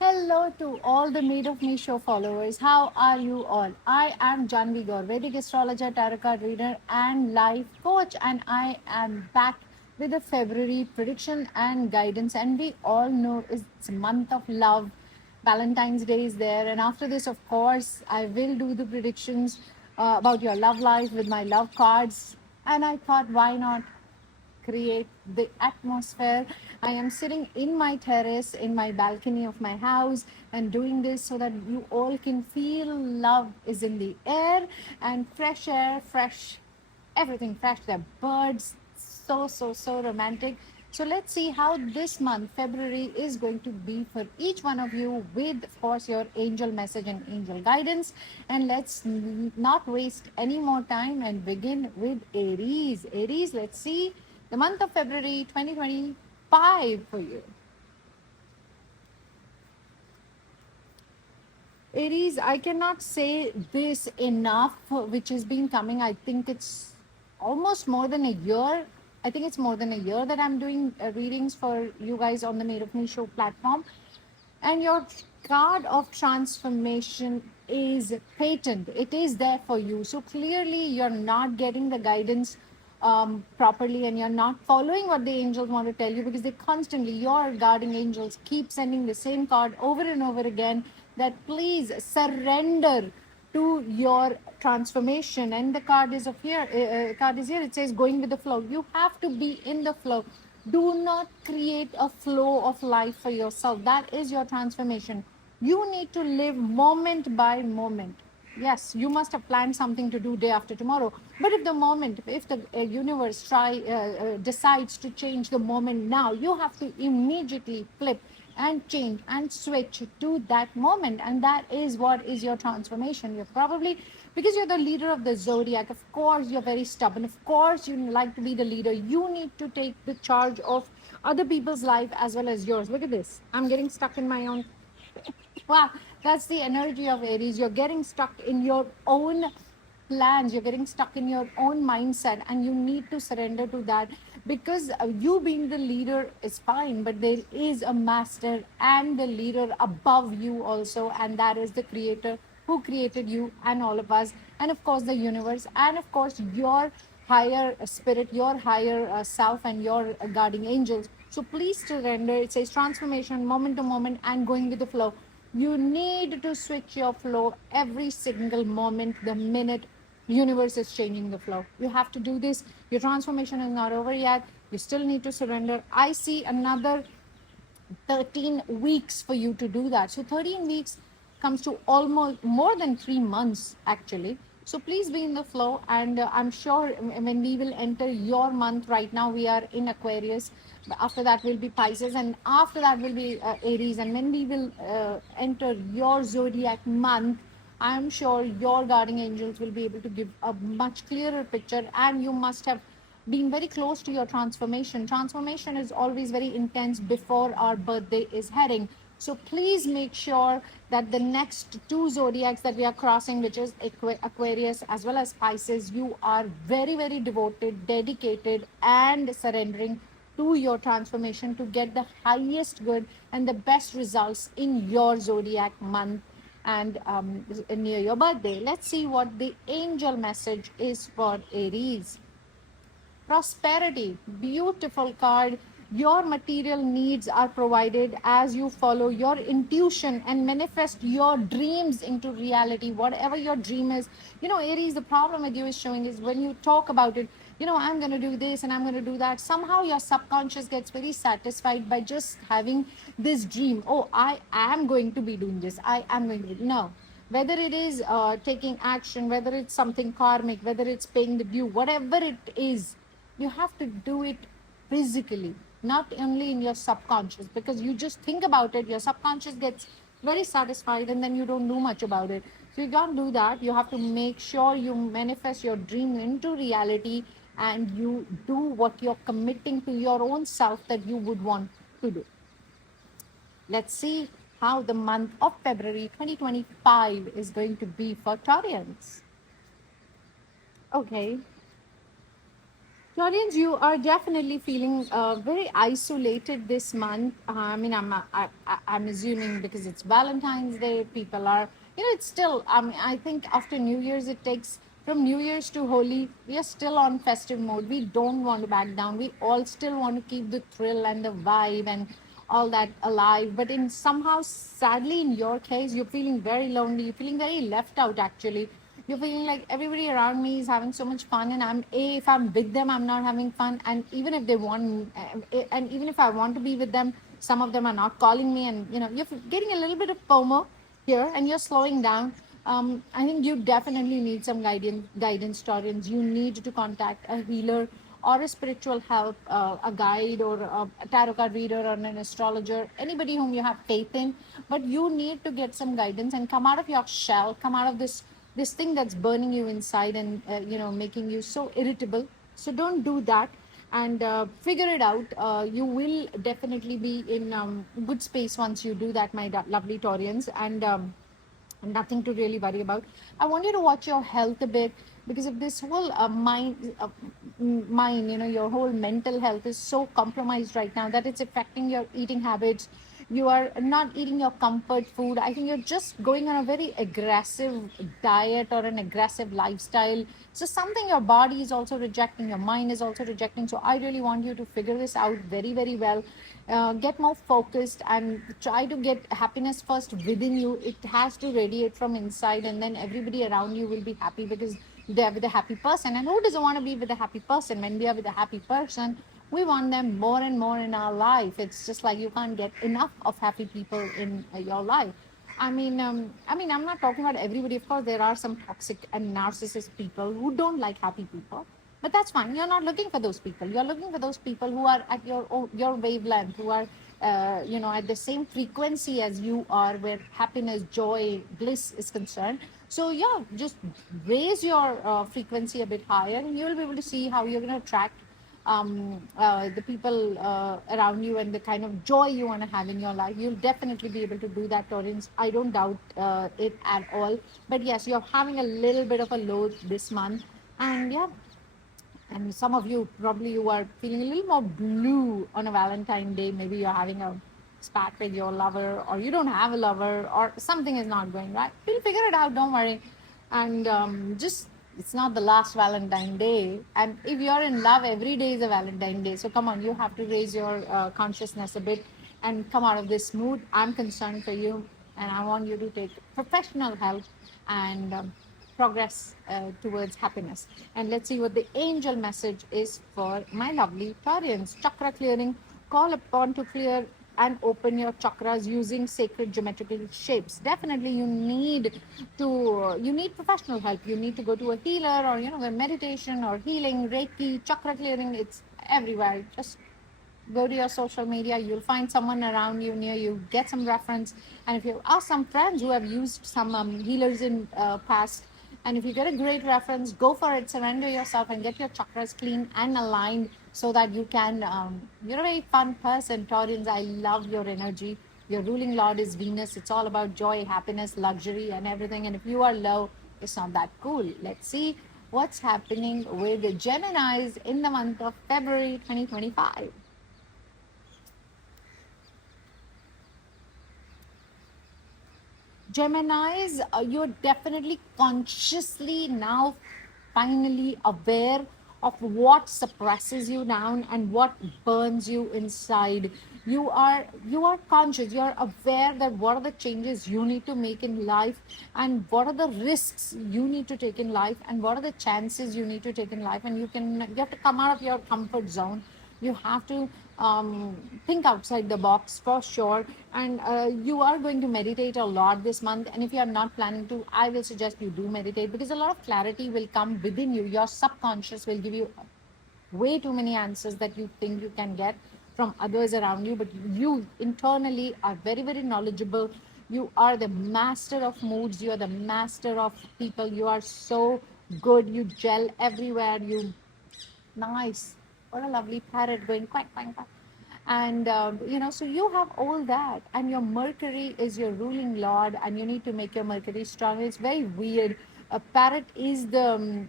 Hello to all the Made of Me show followers. How are you all? I am Janvi Gaur, Vedic astrologer, tarot card reader, and life coach, and I am back with a February prediction and guidance. And we all know it's a month of love. Valentine's Day is there, and after this, of course, I will do the predictions about your love life with my love cards. And I thought, why not create the atmosphere? I am sitting in my terrace, in my balcony of my house, and doing this so that you all can feel love is in the air and fresh air, fresh everything, fresh. The birds, so romantic. So let's see how this month, February, is going to be for each one of you with, of course, your angel message and angel guidance. And let's not waste any more time and begin with Aries. Aries, let's see the month of February 2025 for you. Aries, I cannot say this enough, which has been coming. I think it's almost more than a year. I think it's more than a year that I'm doing readings for you guys on the Made of Me show platform. And your card of transformation is patent, it is there for you. So clearly, you're not getting the guidance properly, and you're not following what the angels want to tell you, because they constantly, your guarding angels, keep sending the same card over and over again, that please surrender to your transformation. And the card is of here, card is here, it says going with the flow. You have to be in the flow. Do not create a flow of life for yourself. That is your transformation. You need to live moment by moment. Yes, you must have planned something to do day after tomorrow, but if the moment, if the universe decides to change the moment now, you have to immediately flip and change and switch to that moment. And that is what is your transformation. You're probably, because you're the leader of the zodiac, of course you're very stubborn, of course you like to be the leader. You need to take the charge of other people's life as well as yours. Look at this, I'm getting stuck in my own. Wow, that's the energy of Aries. You're getting stuck in your own plans, you're getting stuck in your own mindset, and you need to surrender to that. Because you being the leader is fine, but there is a master and the leader above you also, and that is the creator who created you and all of us, and of course the universe, and of course your higher spirit, your higher self, and your guarding angels. So please surrender. It says transformation, moment to moment, and going with the flow. You need to switch your flow every single moment, the minute universe is changing the flow. You have to do this. Your transformation is not over yet. You still need to surrender. I see another 13 weeks for you to do that. So 13 weeks comes to almost more than 3 months actually. So please be in the flow, and I'm sure when we will enter your month, right now we are in Aquarius, after that will be Pisces, and after that will be Aries. And when we will enter your zodiac month, I'm sure your guardian angels will be able to give a much clearer picture, and you must have been very close to your transformation. Transformation is always very intense before our birthday is heading. So please make sure that the next two zodiacs that we are crossing, which is Aquarius as well as Pisces, you are very, very devoted, dedicated, and surrendering to your transformation to get the highest good and the best results in your zodiac month and near your birthday. Let's see what the angel message is for Aries. Prosperity, beautiful card. Your material needs are provided as you follow your intuition and manifest your dreams into reality. Whatever your dream is, Aries, the problem with you is showing is when you talk about it, I'm going to do this and I'm going to do that. Somehow your subconscious gets very satisfied by just having this dream. Oh, I am going to be doing this. I am going to. No. Whether it is taking action, whether it's something karmic, whether it's paying the due, whatever it is, you have to do it physically, not only in your subconscious, because you just think about it, your subconscious gets very satisfied, and then you don't do much about it. So you can't do that. You have to make sure you manifest your dream into reality, and you do what you're committing to your own self that you would want to do. Let's see how the month of February 2025 is going to be for Taurians. Okay, Florence, you are definitely feeling very isolated this month. I'm assuming because it's Valentine's Day, people are, it's still, I think after New Year's, it takes from New Year's to Holi, we are still on festive mode. We don't want to back down. We all still want to keep the thrill and the vibe and all that alive. But in somehow, sadly, in your case, you're feeling very lonely. You're feeling very left out, actually. You're feeling like everybody around me is having so much fun, and if I'm with them, I'm not having fun. And even if they want, and even if I want to be with them, some of them are not calling me, and you're getting a little bit of FOMO here, and you're slowing down. I think you definitely need some guidance, Torians. You need to contact a healer or a spiritual help, a guide or a tarot card reader or an astrologer, anybody whom you have faith in. But you need to get some guidance and come out of your shell, come out of this thing that's burning you inside and making you so irritable. So don't do that, and figure it out. You will definitely be in good space once you do that, my lovely Taurians. And nothing to really worry about. I want you to watch your health a bit, because if this whole mind, your whole mental health is so compromised right now that it's affecting your eating habits. You are not eating your comfort food. I think you're just going on a very aggressive diet or an aggressive lifestyle. So something your body is also rejecting, your mind is also rejecting. So I really want you to figure this out very, very well. Get more focused and try to get happiness first within you. It has to radiate from inside, and then everybody around you will be happy because they're with a happy person. And who doesn't want to be with a happy person? When we are with a happy person, we want them more and more in our life. It's just like you can't get enough of happy people in your life. I'm not talking about everybody. Of course, there are some toxic and narcissist people who don't like happy people, but that's fine. You're not looking for those people. You're looking for those people who are at your wavelength, who are at the same frequency as you are, where happiness, joy, bliss is concerned. So yeah, just raise your frequency a bit higher, and you'll be able to see how you're going to attract the people around you and the kind of joy you want to have in your life. You'll definitely be able to do that, Torrance. I don't doubt it at all. But yes, you're having a little bit of a load this month, and yeah, and some of you probably you are feeling a little more blue on a Valentine Day. Maybe you're having a spat with your lover, or you don't have a lover, or something is not going right. We'll figure it out. Don't worry. And just it's not the last Valentine Day. And if you're in love, every day is a Valentine Day. So come on, you have to raise your consciousness a bit and come out of this mood. I'm concerned for you, and I want you to take professional help and progress towards happiness. And let's see what the angel message is for my lovely Taurians. Chakra clearing, call upon to clear and open your chakras using sacred geometrical shapes. Definitely you need professional help. You need to go to a healer, or a meditation or healing, Reiki, chakra clearing. It's everywhere. Just go to your social media, you'll find someone around you, near you, get some reference. And if you ask some friends who have used some healers in past, and if you get a great reference, go for it, surrender yourself and get your chakras clean and aligned, so that you can you're a very fun person, Taurans. I love your energy. Your ruling lord is Venus. It's all about joy, happiness, luxury and everything. And if you are low, it's not that cool. Let's see what's happening with the Geminis in the month of February 2025. Geminis, you're definitely consciously now finally aware of what suppresses you down and what burns you inside. You are conscious, you're aware that what are the changes you need to make in life, and what are the risks you need to take in life, and what are the chances you need to take in life. And you have to come out of your comfort zone. You have to think outside the box for sure. And you are going to meditate a lot this month. And if you are not planning to, I will suggest you do meditate, because a lot of clarity will come within you. Your subconscious will give you way too many answers that you think you can get from others around you, but you internally are very, very knowledgeable. You are the master of moods. You are the master of people. You are so good. You gel everywhere. You Nice. What a lovely parrot going quack, quack, quack. And, so you have all that. And your Mercury is your ruling lord, and you need to make your Mercury strong. It's very weird. A parrot is the,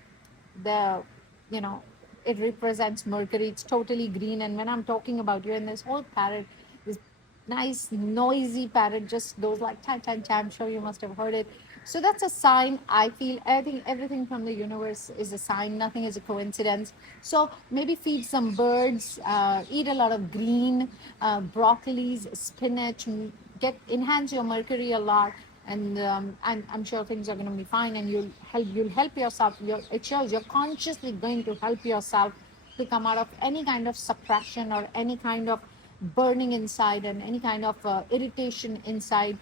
you know, it represents Mercury. It's totally green. And when I'm talking about you and this whole parrot, this nice noisy parrot just goes like chan chan chan. I'm sure you must have heard it. So that's a sign. I feel everything from the universe is a sign. Nothing is a coincidence. So maybe feed some birds, eat a lot of green, broccolis, spinach, get enhance your Mercury a lot. And I'm sure things are going to be fine, and you'll help yourself. It shows you're consciously going to help yourself to come out of any kind of suppression or any kind of burning inside and any kind of irritation inside,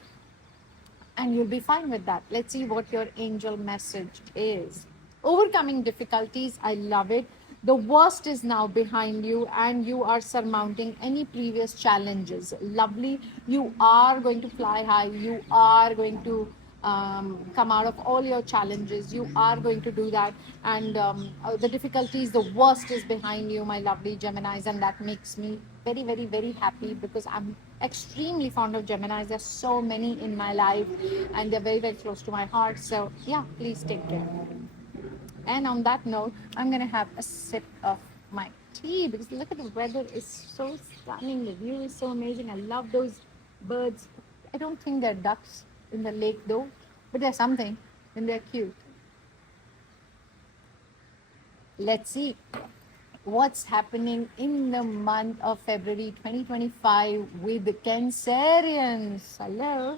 and you'll be fine with that. Let's see what your angel message is. Overcoming difficulties, I love it. The worst is now behind you, and you are surmounting any previous challenges. Lovely. You are going to fly high. You are going to come out of all your challenges. You are going to do that. And the difficulties, the worst is behind you, my lovely Geminis. And that makes me very, very, very happy, because I'm extremely fond of Geminis. There's so many in my life, and they're very, very close to my heart. So, yeah, please take care. And on that note, I'm going to have a sip of my tea, because look at the weather is so stunning. The view is so amazing. I love those birds. I don't think they're ducks in the lake though, but they're something, and they're cute. Let's see what's happening in the month of February 2025 with the Cancerians. Hello.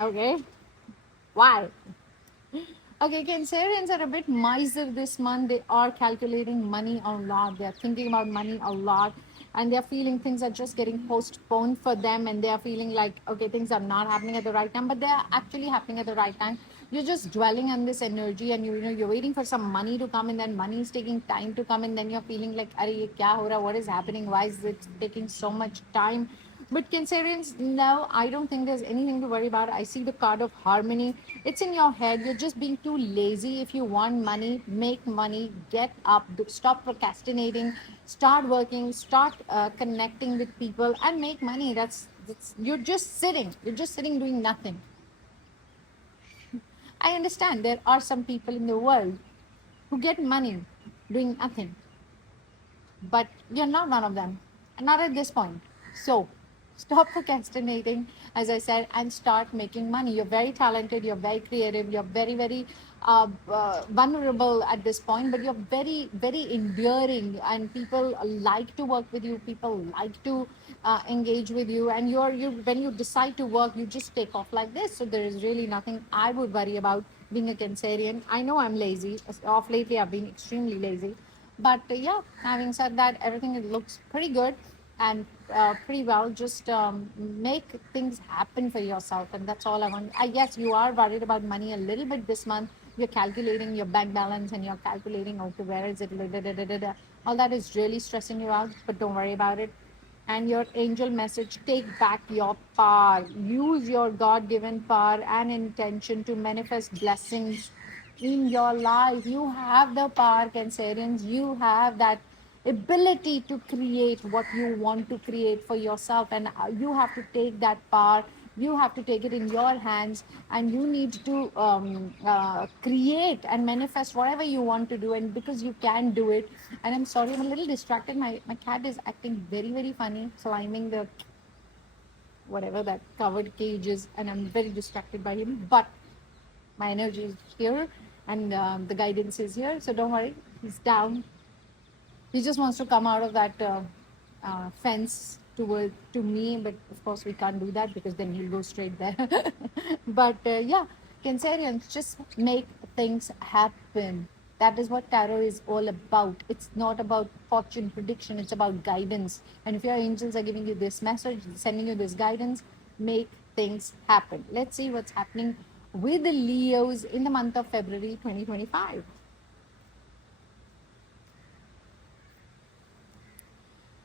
Okay. Why? Okay, Cancerians are a bit miser this month. They are calculating money a lot. They're thinking about money a lot. And they're feeling things are just getting postponed for them. And they're feeling like, okay, things are not happening at the right time, but they're actually happening at the right time. You're just dwelling on this energy, and you're waiting for some money to come, and then money is taking time to come, and then you're feeling like, Are ye kya ho raha? What is happening? Why is it taking so much time? But Cancerians, no, I don't think there's anything to worry about. I see the card of harmony. It's in your head. You're just being too lazy. If you want money, make money, get up, stop procrastinating, start working, start connecting with people, and make money. That's you're just sitting. You're just sitting doing nothing. I understand there are some people in the world who get money doing nothing, but you're not one of them, not at this point. So stop procrastinating, as I said, and start making money. You're very talented, you're very creative, you're very, very vulnerable at this point, but you're very, very enduring, and people like to work with you. People like to engage with you, and you when you decide to work, you just take off like this. So there is really nothing I would worry about being a Cancerian. I know I'm lazy. Off lately, I've been extremely lazy. But yeah, having said that, everything looks pretty good and pretty well. Just make things happen for yourself, and that's all I want. I guess you are worried about money a little bit this month. You're calculating your bank balance, and you're calculating, okay, where is it? Da, da, da, da, da. All that is really stressing you out, but don't worry about it. And your angel message: take back your power. Use your God given power and intention to manifest blessings in your life. You have the power, Cancerians. You have that ability to create what you want to create for yourself, and you have to take that power. You have to take it in your hands, and you need to create and manifest whatever you want to do, and because you can do it. And I'm sorry, I'm a little distracted. My cat is acting very, very funny, climbing the whatever that covered cage is, and I'm very distracted by him. But my energy is here, and the guidance is here. So don't worry, he's down. He just wants to come out of that fence to me, but of course we can't do that, because then he'll go straight there. But yeah, Cancerians, just make things happen. That is what tarot is all about. It's not about fortune prediction, it's about guidance. And if your angels are giving you this message, sending you this guidance, make things happen. Let's see what's happening with the Leos in the month of February 2025.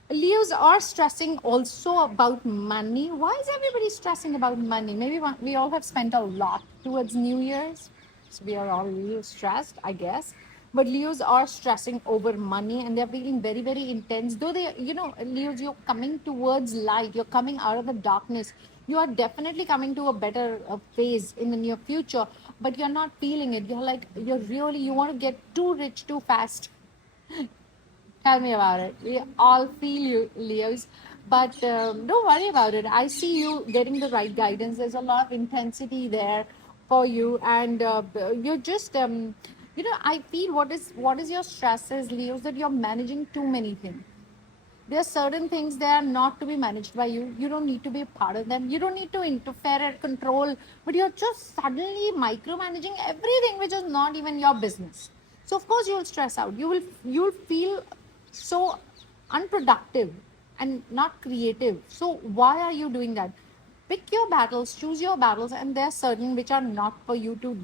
Leos are stressing also about money. Why is everybody stressing about money? Maybe we all have spent a lot towards New Year's, so we are all really stressed, I guess. But Leos are stressing over money, and they're feeling very, very intense. Though Leos, you're coming towards light. You're coming out of the darkness. You are definitely coming to a better phase in the near future. but you're not feeling it. You're like, you want to get too rich too fast. Tell me about it. We all feel you, Leos. But don't worry about it. I see you getting the right guidance. There's a lot of intensity there for you, and you're just, I feel what is your stress is, Leos, that you're managing too many things. There are certain things that are not to be managed by you. You don't need to be a part of them. You don't need to interfere or control, but you're just suddenly micromanaging everything which is not even your business. So of course you'll stress out. You'll feel so unproductive and not creative. So why are you doing that? Pick your battles, choose your battles, and there are certain which are not for you to,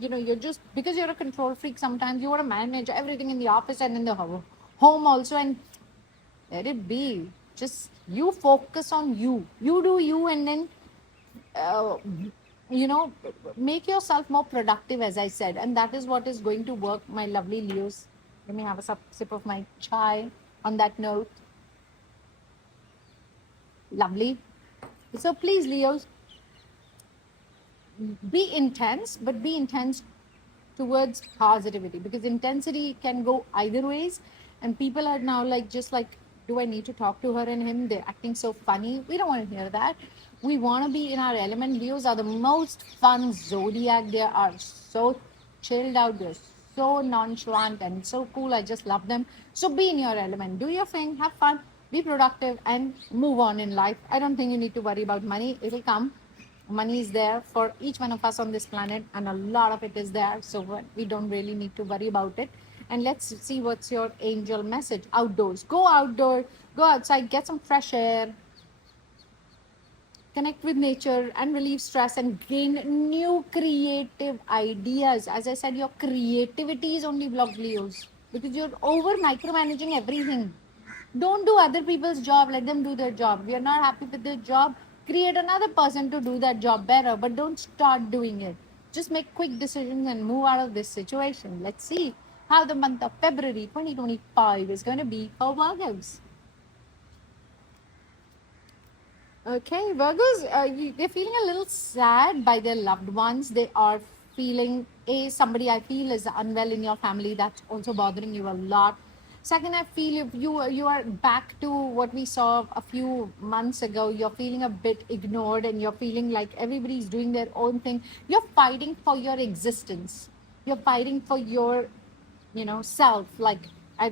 you're just, because you're a control freak, sometimes you want to manage everything in the office and in the home also, and let it be. Just you focus on you. You do you, and then uh, you know make yourself more productive, as I said, and that is what is going to work, my lovely Leos. Let me have a sip of my chai on that note. Lovely. So please, Leos, be intense, but be intense towards positivity, because intensity can go either ways, and people are now like, just like, do I need to talk to her and him? They're acting so funny. We don't want to hear that. We want to be in our element. Leos are the most fun zodiac. They are so chilled out. They're so nonchalant and so cool. I just love them. So be in your element. Do your thing. Have fun. Be productive and move on in life. I don't think you need to worry about money. It will come. Money is there for each one of us on this planet, and a lot of it is there, so we don't really need to worry about it. And let's see what's your angel message. Outdoors, go outdoor, go outside, get some fresh air, connect with nature and relieve stress and gain new creative ideas. As I said, your creativity is only blocked, Leos, because you're over micromanaging everything. Don't do other people's job, let them do their job. If you're not happy with their job, create another person to do that job better, but don't start doing it. Just make quick decisions and move out of this situation. Let's see how the month of February 2025 is going to be for Virgos. Okay, Virgos, they're feeling a little sad by their loved ones. They are feeling, somebody I feel is unwell in your family. That's also bothering you a lot. Second, I feel if you are back to what we saw a few months ago. You're feeling a bit ignored, and you're feeling like everybody's doing their own thing. You're fighting for your existence. You're fighting for your, self. Like,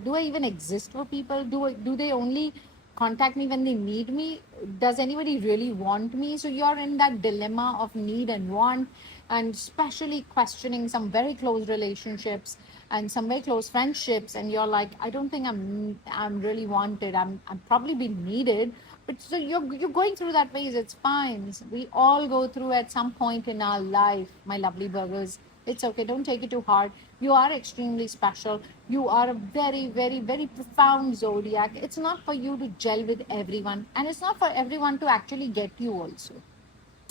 do I even exist for people? Do they only contact me when they need me? Does anybody really want me? So you're in that dilemma of need and want, and especially questioning some very close relationships and some very close friendships, and you're like, I don't think I'm really wanted. I'm probably being needed. But so you're going through that phase. It's fine. We all go through at some point in our life, my lovely burgers. It's okay. Don't take it too hard. You are extremely special. You are a very, very, very profound zodiac. It's not for you to gel with everyone, and it's not for everyone to actually get you also.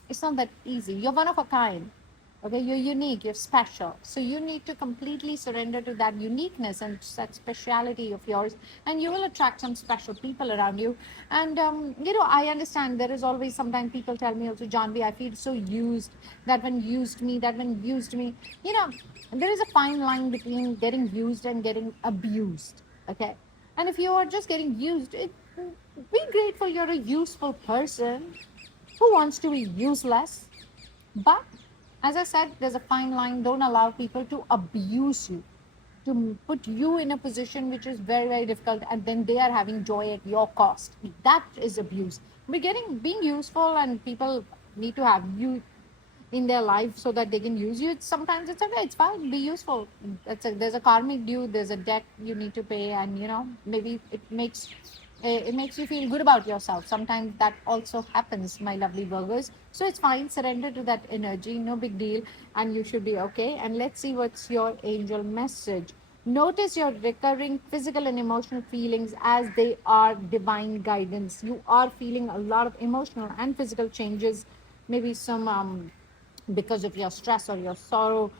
It's not that easy. You're one of a kind. Okay, you're unique, you're special. So you need to completely surrender to that uniqueness and that speciality of yours, and you will attract some special people around you. And I understand there is always, sometimes people tell me also, Janvi, I feel so used. That one used me, that one used me. There is a fine line between getting used and getting abused. Okay. And if you are just getting used, be grateful you're a useful person. Who wants to be useless? But as I said, there's a fine line. Don't allow people to abuse you, to put you in a position which is very, very difficult, and then they are having joy at your cost. That is abuse. Being useful, and people need to have you in their life so that they can use you. Sometimes it's okay. It's fine. Be useful. There's a karmic due. There's a debt you need to pay, and maybe it makes you feel good about yourself. Sometimes that also happens, my lovely Virgos. So it's fine. Surrender to that energy. No big deal. And you should be okay. And let's see what's your angel message. Notice your recurring physical and emotional feelings as they are divine guidance. You are feeling a lot of emotional and physical changes. Maybe some because of your stress or your sorrow.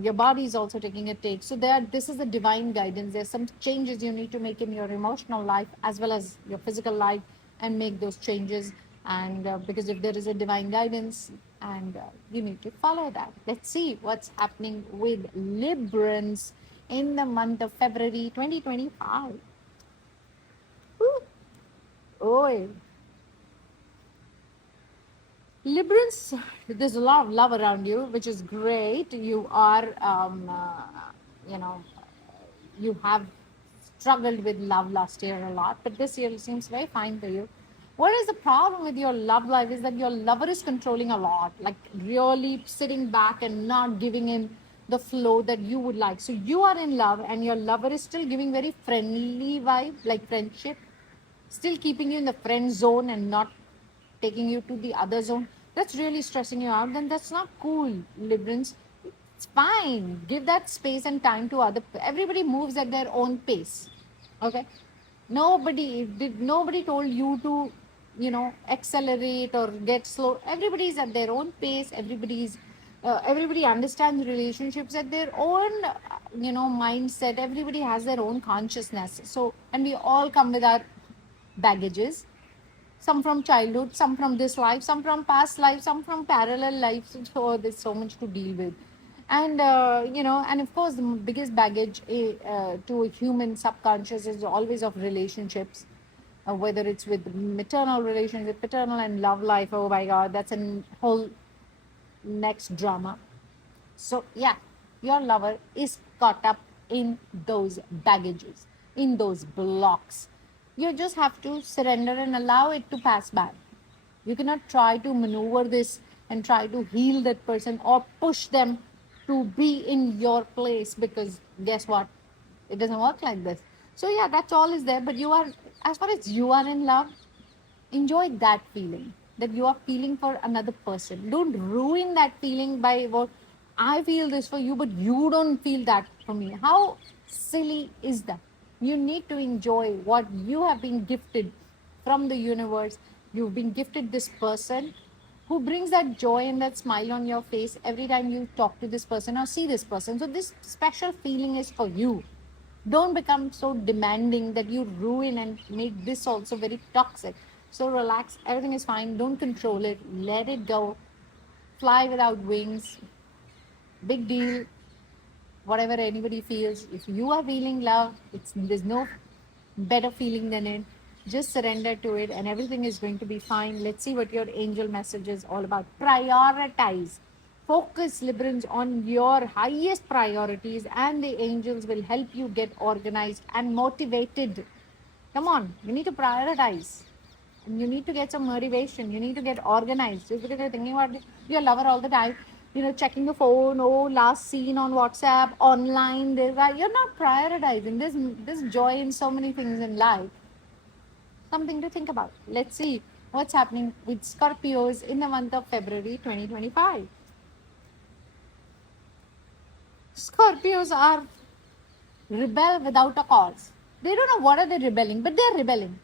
Your body is also taking a take. So this is the divine guidance. There's some changes you need to make in your emotional life as well as your physical life, and make those changes. And because if there is a divine guidance, and you need to follow that. Let's see what's happening with Librans in the month of February 2025. Woo. Oh, Librans, there's a lot of love around you, which is great. You are, you know, you have struggled with love last year a lot, but this year seems very fine for you. What is the problem with your love life is that your lover is controlling a lot, like really sitting back and not giving in the flow that you would like. So you are in love and your lover is still giving very friendly vibe, like friendship, still keeping you in the friend zone and not taking you to the other zone. That's really stressing you out. Then that's not cool, Librans. It's fine. Give that space and time to other. Everybody moves at their own pace. Okay. Nobody told you to, accelerate or get slow. Everybody's at their own pace. Everybody understands relationships at their own, mindset. Everybody has their own consciousness. So, and we all come with our baggages, some from childhood, some from this life, some from past life, some from parallel lives. So there's so much to deal with. And, and of course, the biggest baggage to a human subconscious is always of relationships, whether it's with maternal relationship, paternal, and love life. Oh my God, that's a whole next drama. So, yeah, your lover is caught up in those baggages, in those blocks. You just have to surrender and allow it to pass by. You cannot try to maneuver this and try to heal that person or push them to be in your place, because guess what? It doesn't work like this. So, yeah, that's all is there. But as far as you are in love, enjoy that feeling that you are feeling for another person. Don't ruin that feeling by what I feel this for you, but you don't feel that for me. How silly is that? You need to enjoy what you have been gifted from the universe. You've been gifted this person who brings that joy and that smile on your face every time you talk to this person or see this person. So, this special feeling is for you. Don't become so demanding that you ruin and make this also very toxic. So relax, everything is fine. Don't control it, let it go. Fly without wings. Big deal. Whatever anybody feels, if you are feeling love, there's no better feeling than it. Just surrender to it and everything is going to be fine. Let's see what your angel message is all about. Prioritize. Focus, Librans, on your highest priorities, and the angels will help you get organized and motivated. Come on, you need to prioritize. And you need to get some motivation. You need to get organized. Just because you're thinking about your lover all the time, checking your phone, oh, last seen on WhatsApp, online, this, that. You're not prioritizing. There's joy in so many things in life. Something to think about. Let's see what's happening with Scorpios in the month of February 2025. Scorpios are rebel without a cause. They don't know what are they rebelling, but they're rebelling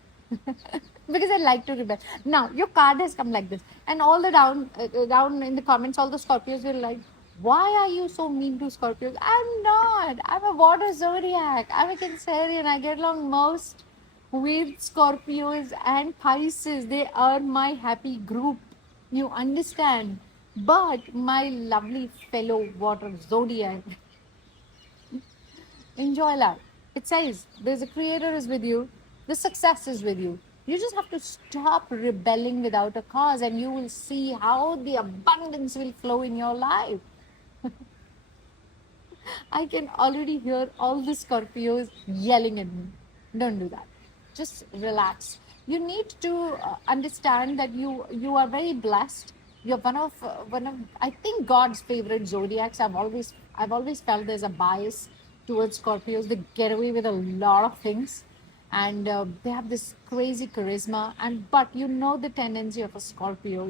because they like to rebel. Now your card has come like this, and all the down in the comments, all the Scorpios will like, "Why are you so mean to Scorpios?" I'm not. I'm a water zodiac. I'm a Cancerian. I get along most with Scorpios and Pisces. They are my happy group. You understand? But my lovely fellow water zodiac, enjoy life. It says there's a creator is with you, the success is with you. You just have to stop rebelling without a cause, and you will see how the abundance will flow in your life. I can already hear all the Scorpios yelling at me. Don't do that. Just relax. You need to understand that you are very blessed. You're one of I think God's favorite zodiacs. I've always felt there's a bias towards Scorpios. They get away with a lot of things, and they have this crazy charisma. And but the tendency of a Scorpio.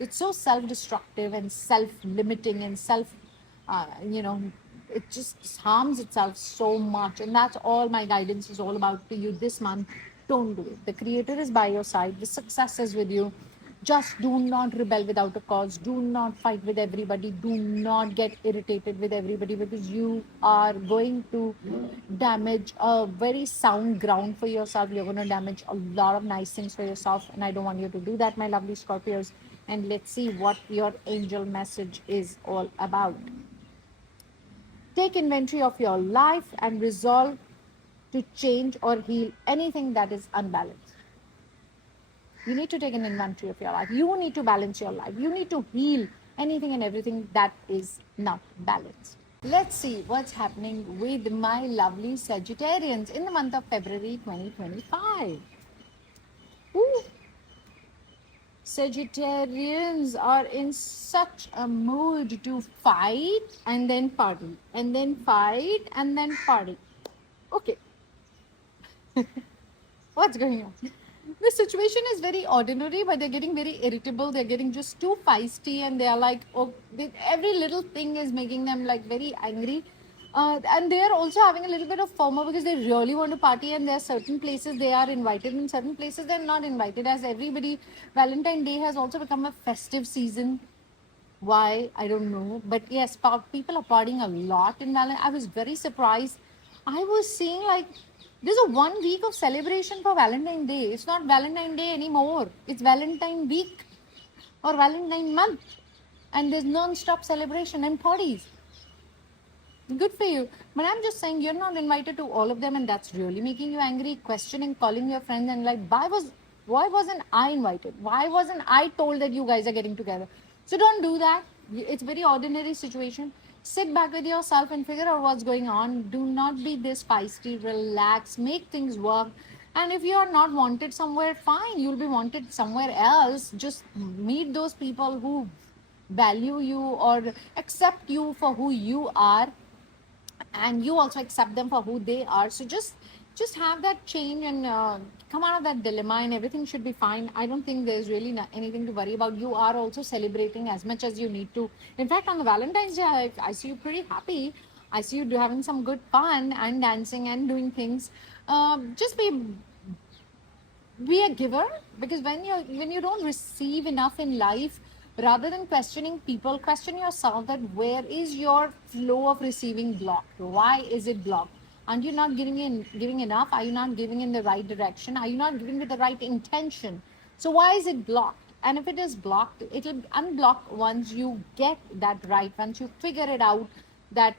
It's so self-destructive and self-limiting and uh, you know, it just harms itself so much. And that's all my guidance is all about to you this month. Don't do it. The creator is by your side. The success is with you. Just do not rebel without a cause. Do not fight with everybody. Do not get irritated with everybody, because you are going to damage a very sound ground for yourself. You're going to damage a lot of nice things for yourself. And I don't want you to do that, my lovely Scorpios. And let's see what your angel message is all about. Take inventory of your life and resolve to change or heal anything that is unbalanced. You need to take an inventory of your life. You need to balance your life. You need to heal anything and everything that is not balanced. Let's see what's happening with my lovely Sagittarians in the month of February 2025. Ooh. Sagittarians are in such a mood to fight and then party, and then fight and then party. Okay, what's going on? The situation is very ordinary, but they're getting very irritable. They're getting just too feisty, and they are like, oh, every little thing is making them like very angry. And they are also having a little bit of FOMO because they really want to party, and there are certain places they are invited, in certain places they're not invited. As everybody, Valentine's Day has also become a festive season. Why? I don't know. But yes, people are partying a lot in Valentine. I was very surprised. I was seeing like there's a 1 week of celebration for Valentine's Day. It's not Valentine's Day anymore. It's Valentine week or Valentine month. And there's non-stop celebration and parties. Good for you. But I'm just saying you're not invited to all of them, and that's really making you angry, questioning, calling your friends and like, why wasn't I invited? Why wasn't I told that you guys are getting together? So don't do that. It's very ordinary situation. Sit back with yourself and figure out what's going on. Do not be this feisty. Relax. Make things work. And if you are not wanted somewhere, fine. You'll be wanted somewhere else. Just meet those people who value you or accept you for who you are, and you also accept them for who they are. So just have that change and come out of that dilemma, and everything should be fine. I don't think there's really anything to worry about. You are also celebrating as much as you need to. In fact, on the Valentine's Day, I see you pretty happy. I see you having some good fun and dancing and doing things. Just be a giver, because when you don't receive enough in life, rather than questioning people, question yourself that where is your flow of receiving blocked? Why is it blocked? Aren't you not giving enough? Are you not giving in the right direction? Are you not giving with the right intention? So why is it blocked? And if it is blocked, it will unblock once you get that right, once you figure it out, that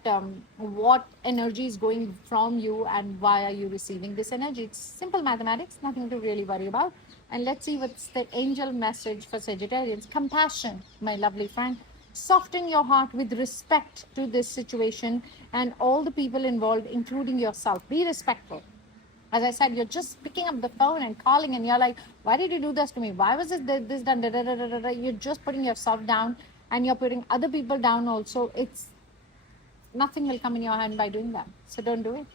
what energy is going from you and why are you receiving this energy. It's simple mathematics, nothing to really worry about. And let's see what's the angel message for Sagittarians. Compassion, my lovely friend. Soften your heart with respect to this situation and all the people involved, including yourself. Be respectful. As I said, you're just picking up the phone and calling, and you're like, why did you do this to me? Why was this done? Da, da, da, da, da, da. You're just putting yourself down, and you're putting other people down also. It's nothing will come in your hand by doing that. So don't do it.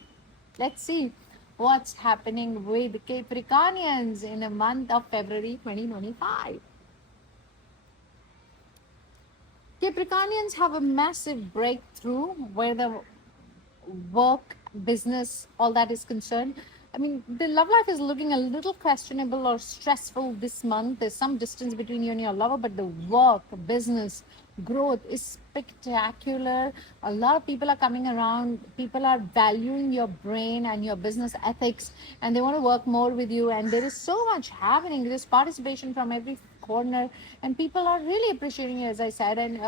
Let's see what's happening with Capricornians in the month of February 2025. Capricornians have a massive breakthrough where the work, business, all that is concerned. I mean, the love life is looking a little questionable or stressful this month. There's some distance between you and your lover, but the work, business, growth is spectacular. A lot of people are coming around. People are valuing your brain and your business ethics, and they want to work more with you. And there is so much happening. There is participation from every corner, and people are really appreciating it, as I said. And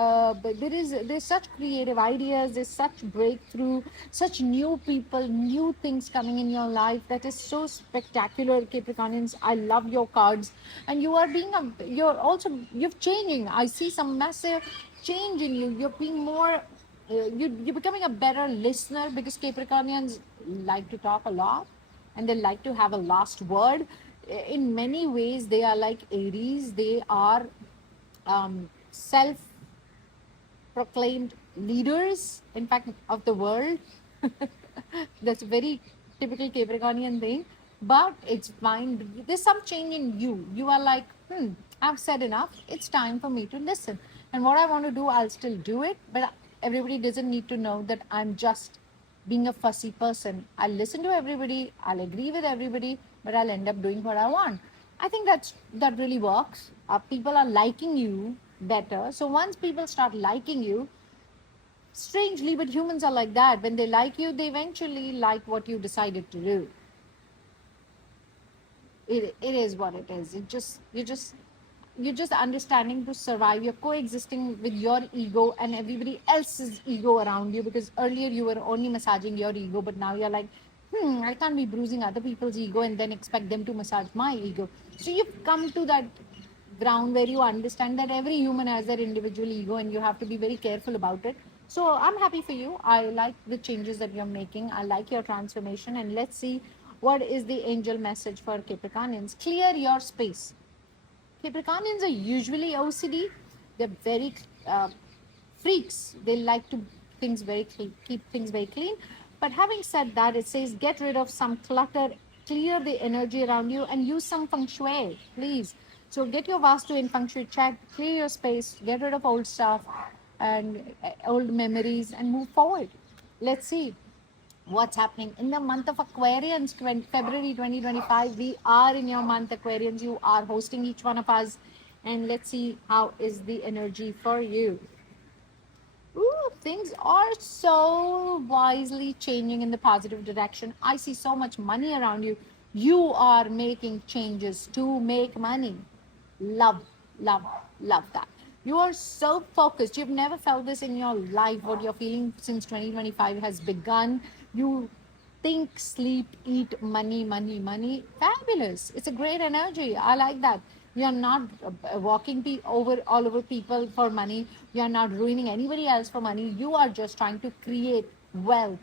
but there's such creative ideas, there's such breakthrough, such new people, new things coming in your life that is so spectacular. Capricornians, I love your cards, and you are you're changing. I see some massive change in you. You're being more you're becoming a better listener, because Capricornians like to talk a lot and they like to have a last word. In many ways, they are like Aries. They are self proclaimed leaders, in fact, of the world. That's a very typical Capricornian thing, but it's fine. There's some change in you. You are like, I've said enough. It's time for me to listen. And what I want to do, I'll still do it, but everybody doesn't need to know that I'm just being a fussy person. I'll listen to everybody, I'll agree with everybody, but I'll end up doing what I want. I think that really works. People are liking you better. So once people start liking you, strangely, but humans are like that. When they like you, they eventually like what you decided to do. It is what it is. You're just understanding to survive. You're coexisting with your ego and everybody else's ego around you, because earlier you were only massaging your ego, but now you're like, I can't be bruising other people's ego and then expect them to massage my ego. So you've come to that ground where you understand that every human has their individual ego and you have to be very careful about it. So I'm happy for you. I like the changes that you're making. I like your transformation. And let's see what is the angel message for Capricornians. Clear your space. Capricornians are usually OCD. They're very freaks. They like to things very keep things very clean. But having said that, it says get rid of some clutter, clear the energy around you, and use some feng shui, please. So get your Vastu in feng shui check, clear your space, get rid of old stuff and old memories, and move forward. Let's see what's happening in the month of Aquarians. February 2025, we are in your month, Aquarians. You are hosting each one of us, and let's see how is the energy for you. Ooh, things are so wisely changing in the positive direction. I see so much money around you. You are making changes to make money. Love, love, love that. You are so focused. You've never felt this in your life. What you're feeling since 2025 has begun. You think, sleep, eat, money, money, money. Fabulous. It's a great energy. I like that. You're not walking over all over people for money. You're not ruining anybody else for money. You are just trying to create wealth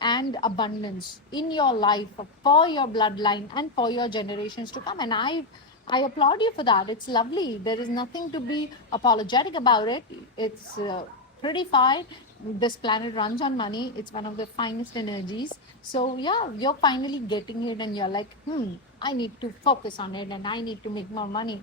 and abundance in your life for your bloodline and for your generations to come. And I applaud you for that. It's lovely. There is nothing to be apologetic about it. It's pretty fine. This planet runs on money. It's one of the finest energies. So yeah, you're finally getting it, and you're like, I need to focus on it, and I need to make more money.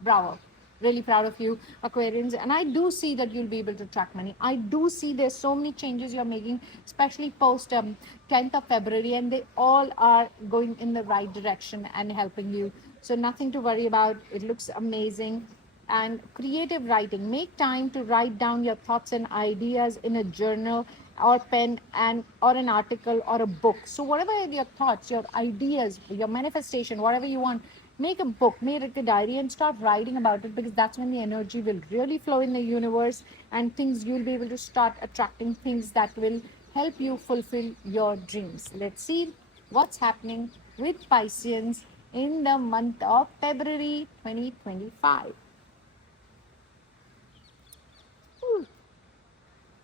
Bravo. Really proud of you, Aquarians. And I do see that you'll be able to track money. I do see there's so many changes you're making, especially post 10th of February, and they all are going in the right direction and helping you. So nothing to worry about. It looks amazing. And creative writing. Make time to write down your thoughts and ideas in a journal or pen and or an article or a book. So whatever your thoughts, your ideas, your manifestation, whatever you want, make a book, make a diary, and start writing about it, because that's when the energy will really flow in the universe, and things you'll be able to start attracting things that will help you fulfill your dreams. Let's see what's happening with Pisceans in the month of February 2025.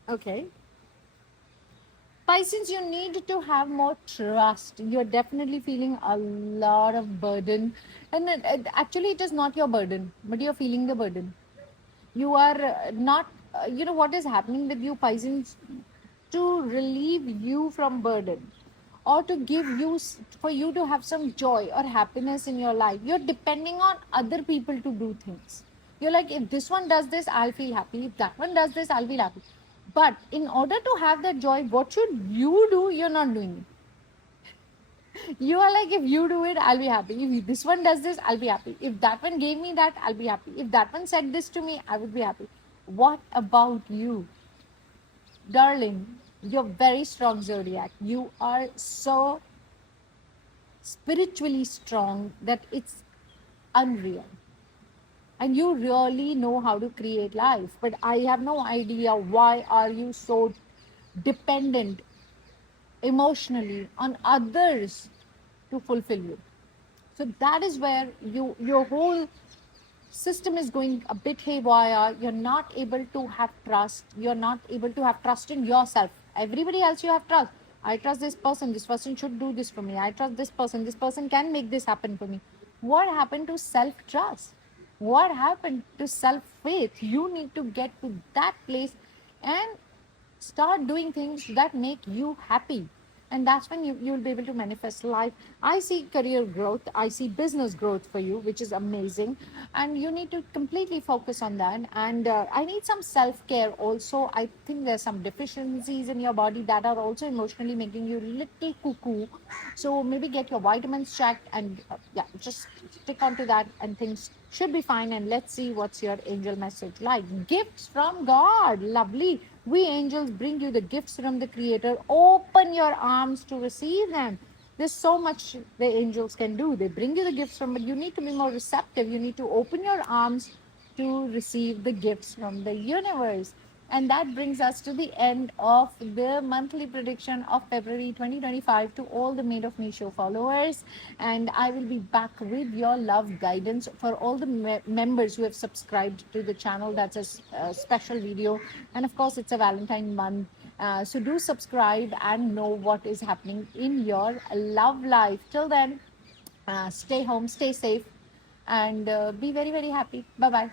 Okay. Pisces, you need to have more trust. You're definitely feeling a lot of burden. And actually, it is not your burden, but you're feeling the burden. You are not, what is happening with you, Pisces, to relieve you from burden, or to give you, for you to have some joy or happiness in your life. You're depending on other people to do things. You're like, if this one does this, I'll feel happy. If that one does this, I'll feel happy. But in order to have that joy, what should you do? You're not doing it. You are like, if you do it, I'll be happy. If this one does this, I'll be happy. If that one gave me that, I'll be happy. If that one said this to me, I would be happy. What about you? Darling, you're very strong zodiac. You are so spiritually strong that it's unreal. And you really know how to create life. But I have no idea, why are you so dependent emotionally on others to fulfill you? So that is where your whole system is going a bit haywire. You're not able to have trust. You're not able to have trust in yourself. Everybody else you have trust. I trust this person. This person should do this for me. I trust this person. This person can make this happen for me. What happened to self trust? What happened to self faith? You need to get to that place and start doing things that make you happy. and that's when you'll be able to manifest life. I see career growth, I see business growth for you, which is amazing, and you need to completely focus on that. And I need some self-care also. I think there's some deficiencies in your body that are also emotionally making you little cuckoo, so maybe get your vitamins checked, and yeah, just stick onto that and things should be fine. And let's see what's your angel message like. Gifts from God, lovely. We angels bring you the gifts from the Creator. Open your arms to receive them. There's so much the angels can do. They bring you the gifts from, but you need to be more receptive. You need to open your arms to receive the gifts from the universe. And that brings us to the end of the monthly prediction of February 2025 to all the Made of Me show followers. And I will be back with your love guidance for all the members who have subscribed to the channel. That's a special video. And of course, it's a Valentine month. So do subscribe and know what is happening in your love life. Till then, stay home, stay safe, and be very, very happy. Bye bye.